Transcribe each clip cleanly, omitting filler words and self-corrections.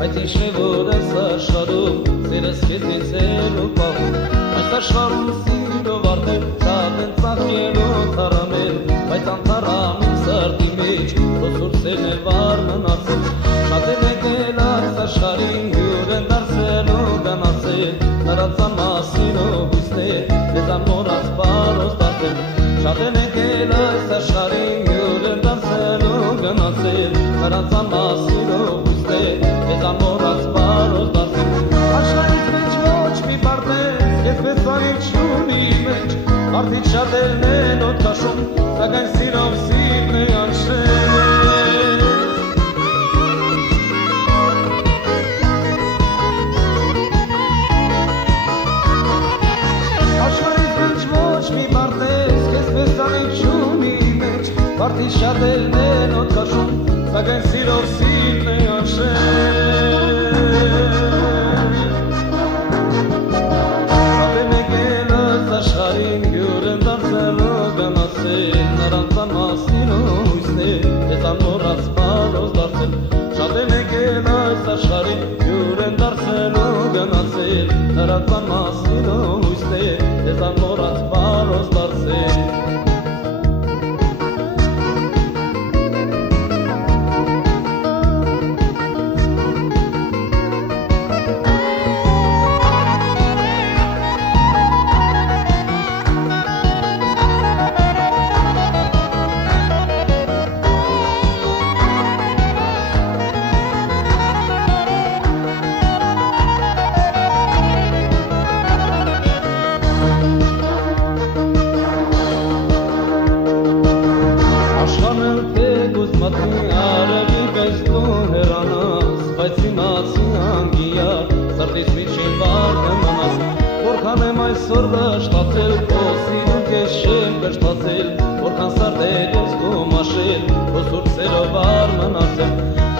Բայց ինչ է որ ես աշխարհում սիրս քեզից էլ ու պահում Այս աշխարհում սիրով արդեն ցածեն ծաղկելու թարամել Բայց անթարամ իմ սրտի մեջ Ոսուրսեն է վար մնացել Շատ են եկել այս աշխարհին հյուր են դարձել ու գնացել Նրանց ամասին ու հույսներ Մեզ ամորած պարոս դարձել Շատ են եկել այս աշխարհին հյուր են դարձել ու գնացել Նրանց ամասին ու հույսներ Մեզ ամորած պարոս դարձել Աշխարհից մեջ ոչ մի պարտես Ես մեզ ծայր չունի մեջ Մարդից շատերն են օդ կաշում Սակայն սիրով սիրն է անշել Աշխարհից մեջ ոչ մի պարտես Ես մեզ ծայր չունի մեջ Մարդից շատերն են օդ կաշում Սակայն սիրով սիրն է անշել Աշխարհին հյուր են դարձել ու գնացել Նրանց ամասին ու հույսներ Ես ամորած պարոս դարձել Շատ են եկել այս աշխարհին հյուր են դարձել ու գնացել Նրանց ամասին ու հույսներ Ես ամորած պարոս դարձել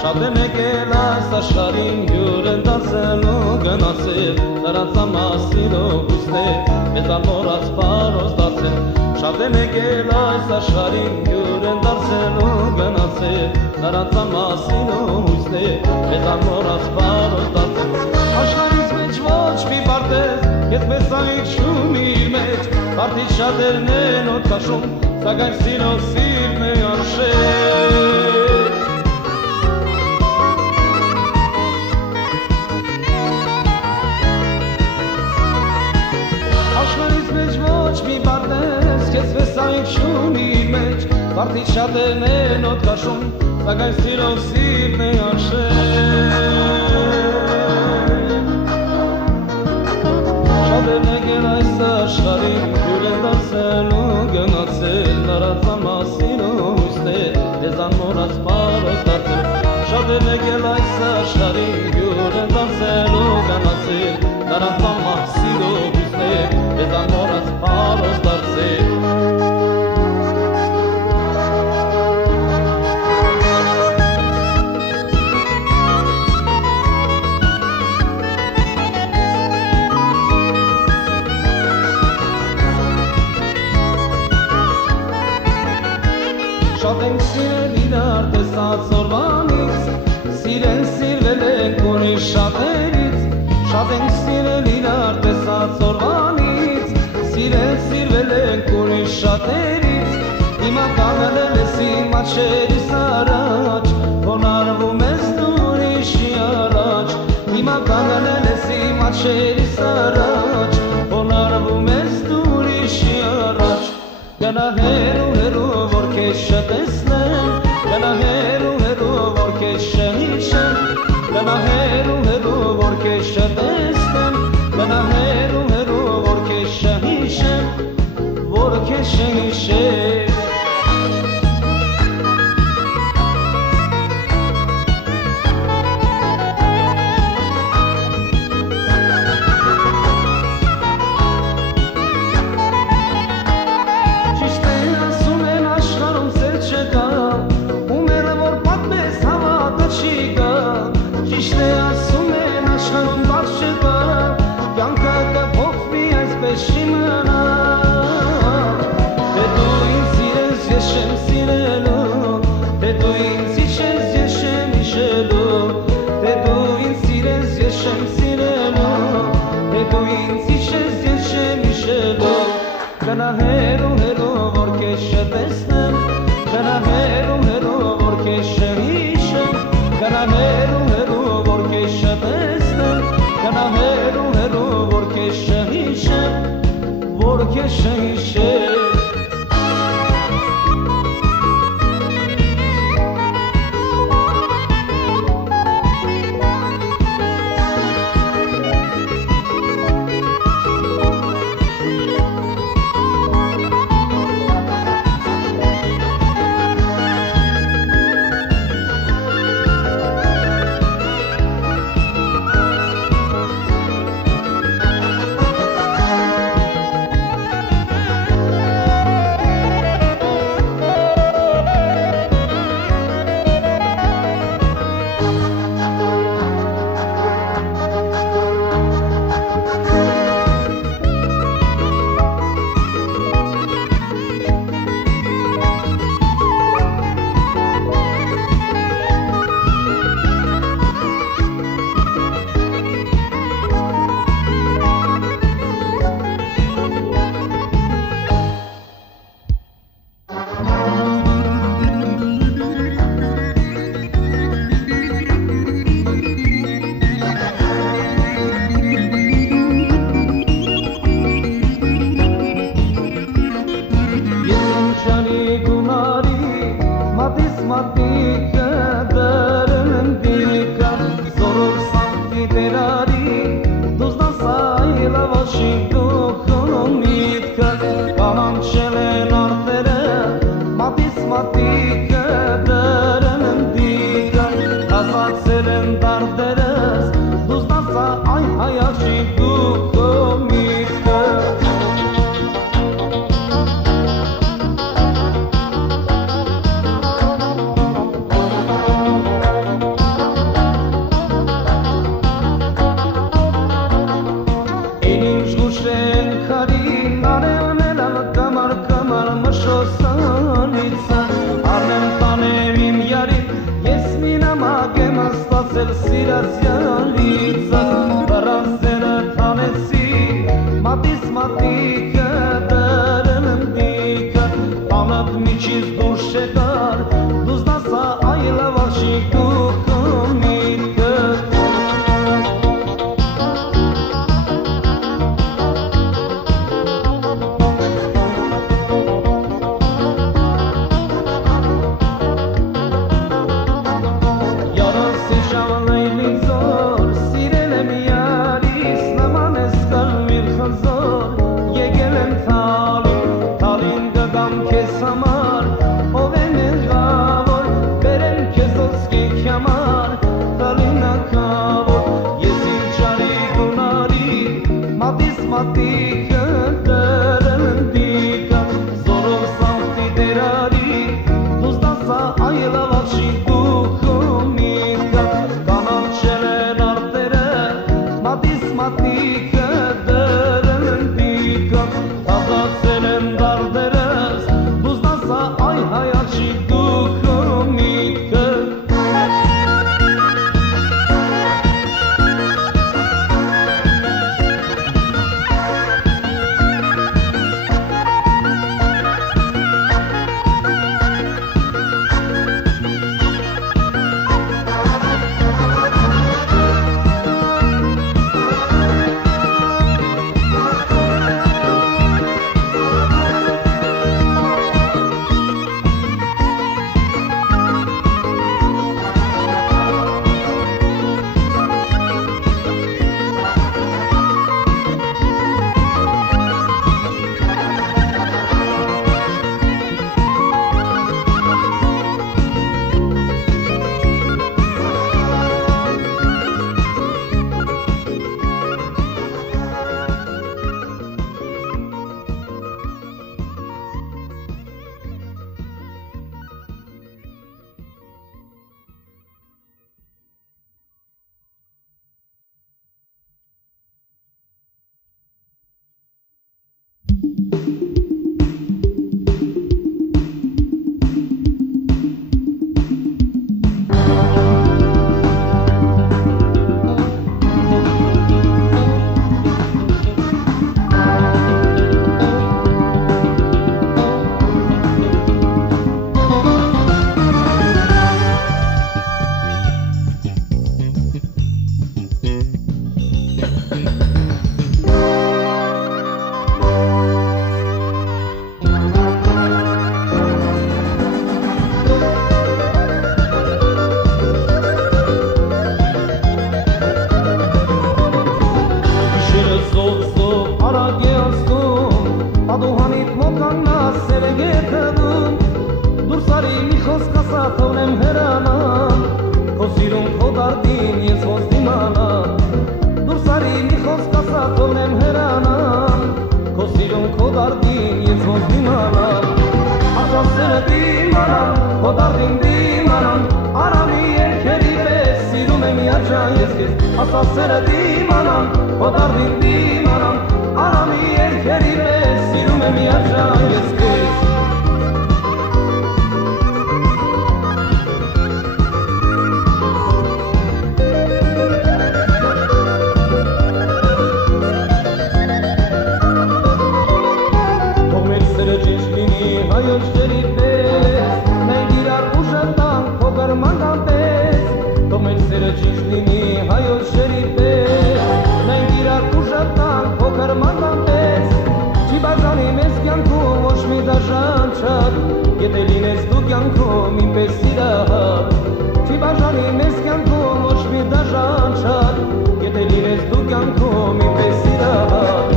Շատ են եկել այս աշխարհին հյուր են դարձել ու գնացել Նրանց ամասին ու հույսներ Մեզ ամորած պարոս դարձել Շատ են եկել այս աշխարհին հյուր են դարձել ու գնացել Նրանց ամասին ու հույսներ Մեզ ամորած պարոս դարձել Աշխարհից մեջ ոչ մի պարտես Ես մեզ ծայր չունի մեջ Մարդից շատերն են օդ կաշում Սակայն սիրով սիրն է անշել Աշխարհից մեջ ոչ մի պարտես Ես մեզ ծայր չունի մեջ Մարդից շատերն են օդ կաշում Սակայն սիրով սիրն է անշել Շատ են եկել այս աշխարհին հյուր են դարձել ու գնացել Նրանց ամասին ու հույսներ Ես անմոռաց պարոս դարձել Շատ են եկել այս աշխարհին հյուր են դարձել ու գնացել Նրանց ամասին ու հույսներ Ես անմոռաց պարոս դարձել Շատ ենք սիրել իրար տեսած օրվանից Սիրեն սիրվել ենք ուրիշ շատերից Շատ ենք սիրել իրար տեսած օրվանից Սիրեն սիրվել ենք ուրիշ շատերից Հիմա կանգնել ես իմ աչքերիս առաջ Հոնարվում ես դու ուրիշի առաջ Հիմա կանգնել ես իմ աչքերիս առաջ Հոնարվում ես դու ուրիշի առաջ Գնա հեռու հեռու որ քեզ չտեսնեմ Գնա հեռու հեռու որ քեզ չհիշեմ Գնա հեռու հեռու որ քեզ չտեսնեմ Գնա հեռու հեռու որ քեզ չհիշեմ Որ քեզ չհիշեմ Դե դու դու ինձ հիշես ես չեմ հիշելով Գնա հերո հերո որ քեզ չտեսնեմ Գնա հերո հերո որ քեզ չհիշեմ Գնա հերո հերո որ քեզ չտեսնեմ Գնա հերո հերո որ քեզ չհիշեմ Որ քեզ չհիշեմ Քեզ համար խոսք ասա թողնեմ հեռանամ, քո սիրուն քո դարդին ես ոնց դիմանամ, դուրս արի մի խոսք ասա թողնեմ հեռանամ, քո սիրուն քո դարդին ես ոնց դիմանամ, ասա սերը դիմանամ, քո դարդին դիմանամ, արամի երկերի պես սիրում եմ միաճան ես քեզ, ասա սերը դիմանամ, քո դարդին դիմանամ, արամի երկերի պես սիրում եմ միաճան ես քեզ։ Հայոց ջերի պես, մենք իրար ուժը տանք փոքր մանգան պես, թող մեր սերը ճիշտ լինի հայոց ջերի պես, մենք իրար ուժը տանք փոքր մանգան պես, չի բաժանի մեզ կյանքում ոչ մի դաշան չար, եթե լինես դու կյանքում ինպես սիրահար, չի բաժանի մեզ կյանքում ոչ մի դաշան չար, եթե լինես դու կյանքում ինպես սիրահար,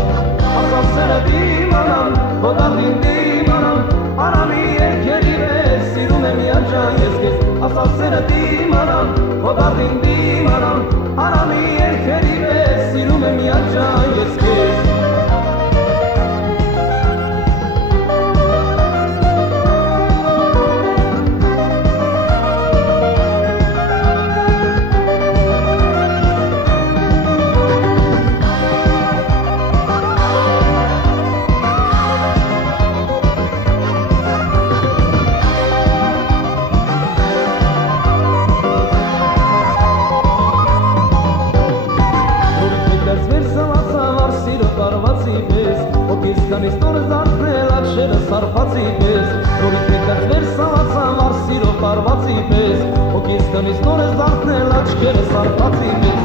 ասա սերը դիմանամ, քո դարդին դիմանամ, արամի երկերի պես սիրում եմ միաճան ես քեզ, ասա սերը դիմանամ, քո դարդին դիմանամ, արամի երկերի պես սիրում եմ միաճան ես քեզ։ Կանից նորը զարդնել աչերը սարպացի պես, նորից մեկած վեր սավացան վար սիրո պարվածի պես, հոգիս կանից նորը զարդնել աչքերը սարպացի պես,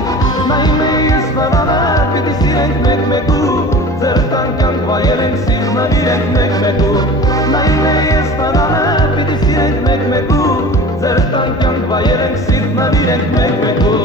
նայում է ես նրանը, պիտի սիրենք մեկ մեկու, ձեր տանկյանք վայել ենք սիրնան իրենք մեկ մեկու, նայում է ես նրանը, պիտի սիրենք մեկ մեկու, ձեր տանկյանք վայել ենք սիրնան իրենք մեկ մեկու,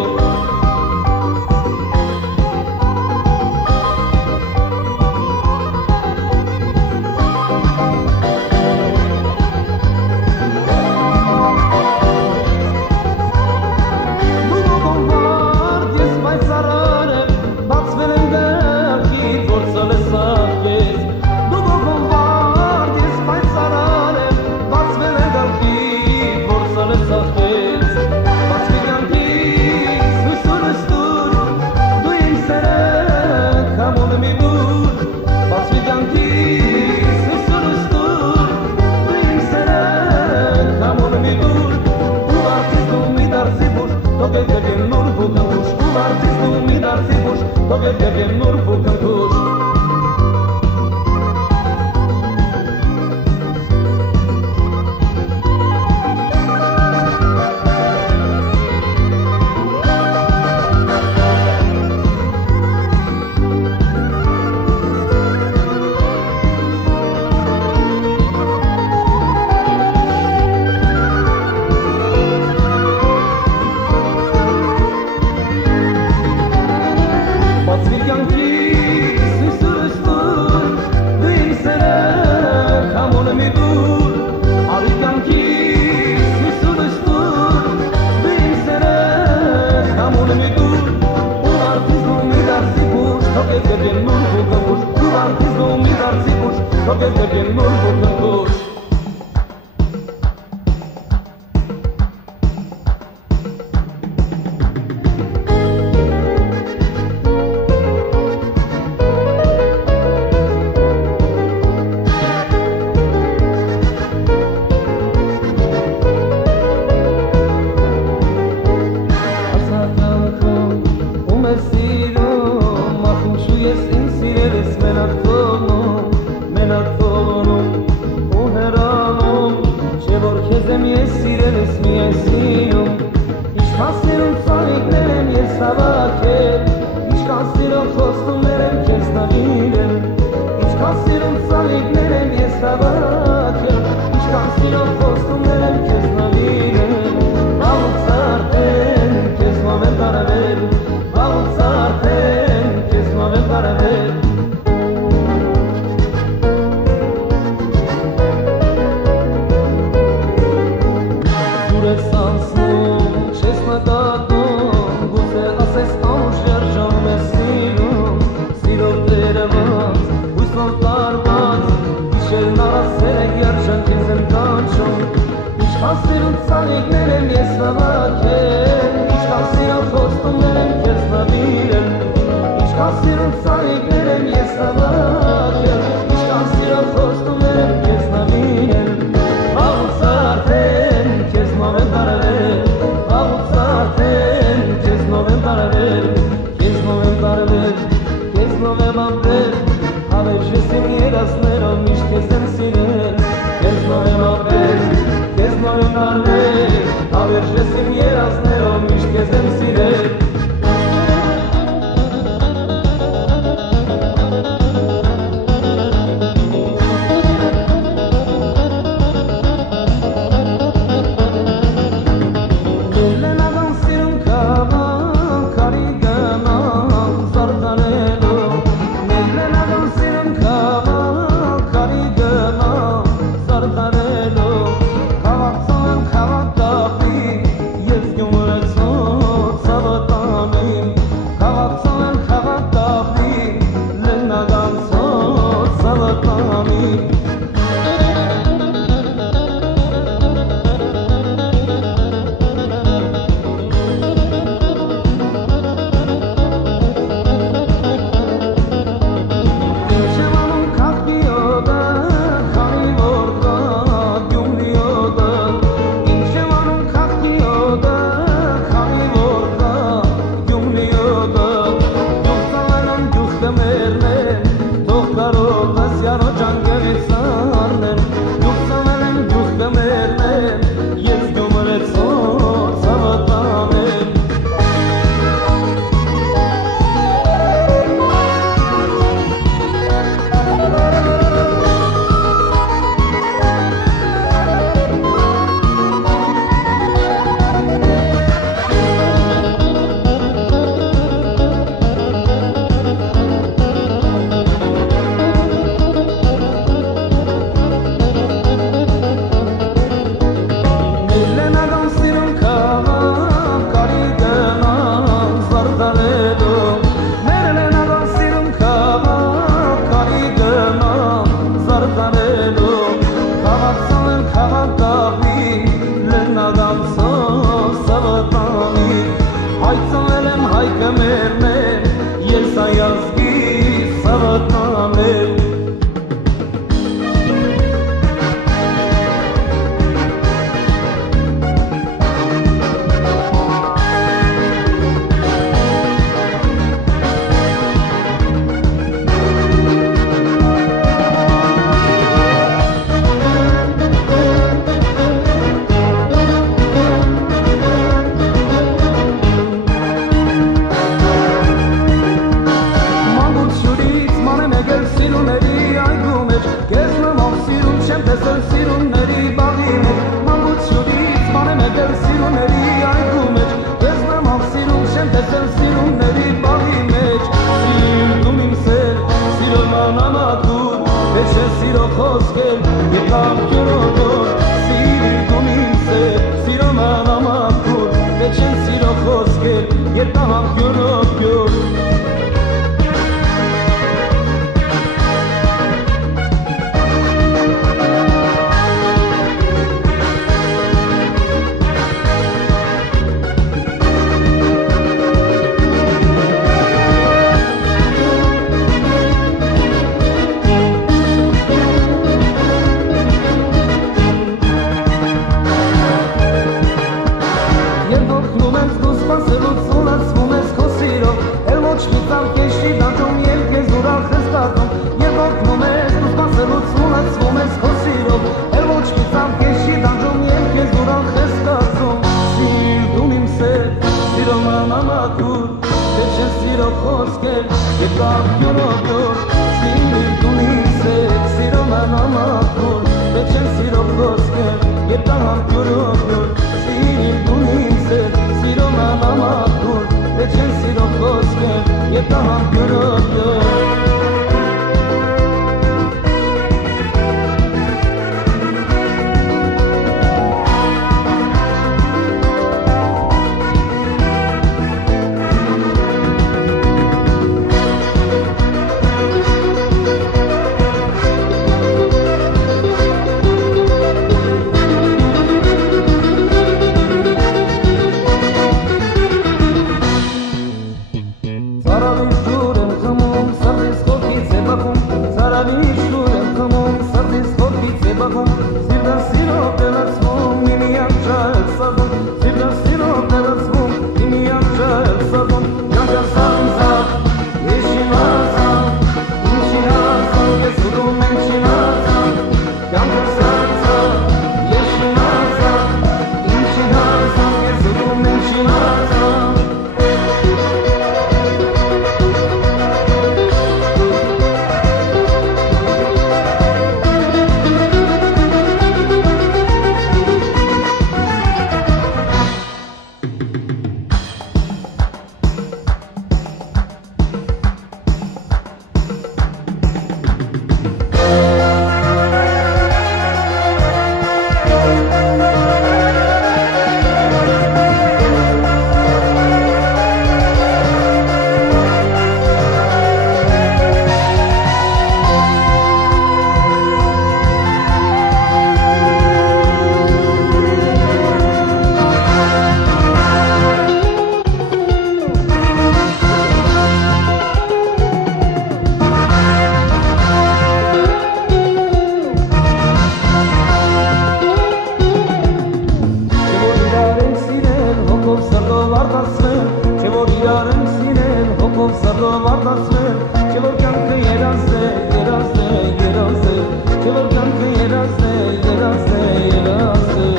Ով սրտով արտացրել, չէ որ կյանքը երազ է, երազ է, երազ է, չէ որ կյանքը երազ է, երազ է, երազ է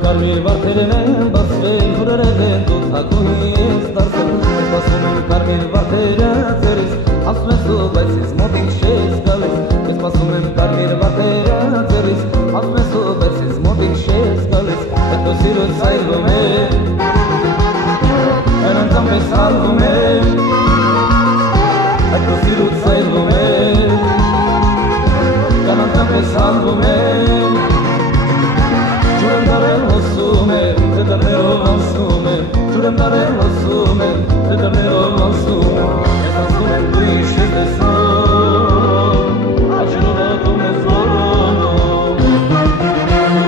Կարմիր վարդերն են բացվել, հուրերել են դու թագուհի ես դարձել Ես սպասում եմ կարմիր վարդերը ձերից Ասում ես դու, բայց ես մոտիկ չես գալիս Ես սպասում եմ կարմիր վարդերը ձերից Ասում ես դու, բայց ես մոտիկ չես գալիս Այդ քո սիրուց այլվում եմ Այն անգամ ես հալվում եմ Այդ քո սիրուց այլվում եմ Այն անգամ ես հալվում եմ Ջուրեմ դարել հոսում եմ, թե դրներով անցնում եմ Ջուրեմ դարել հոսում եմ, թե դրներով անցնում եմ Ես ասում եմ դու ինչ ես տեսնում Աչերով ատում ես որոնում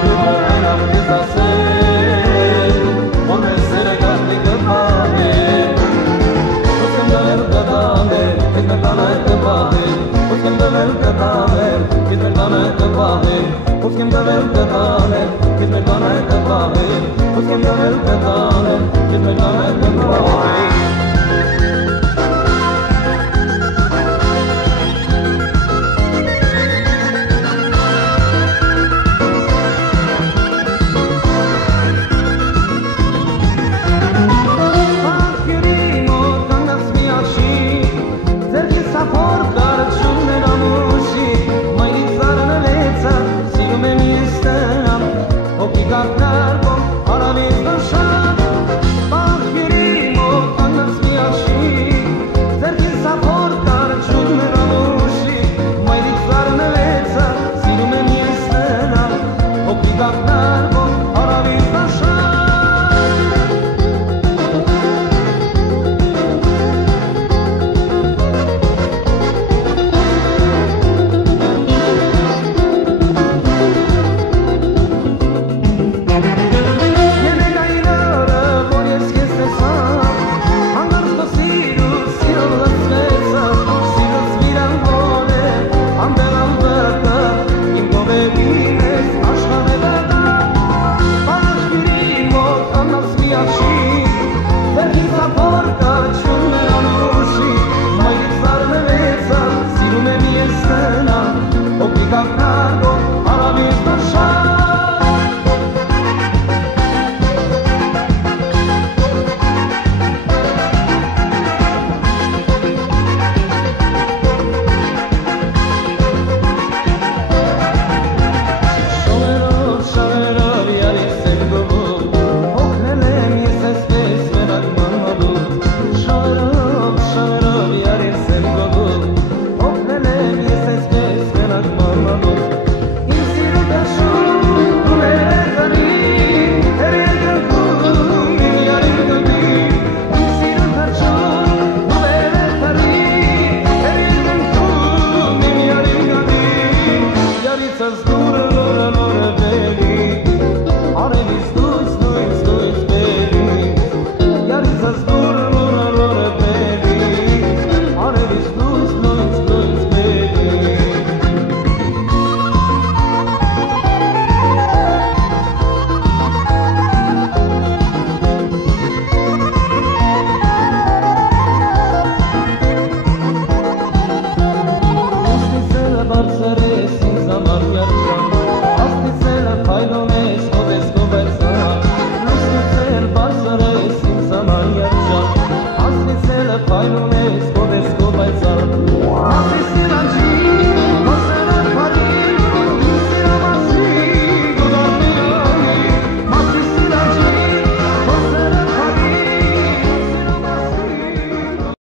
Դու այն աղթես ասել Որ մեր սերը գաղթի կպահել Ոսկեմ դարել կտանել, կեզ մեր տան այդ կպահել Ոսկեմ դարել կտանել, կեզ մեր տան այդ կպահել Ոսկեմ դարել կտանել Կեզ մեր տան այդ կպահել Ոսկեմ դարել կտանել Կեզ մեր տան այդ կպահել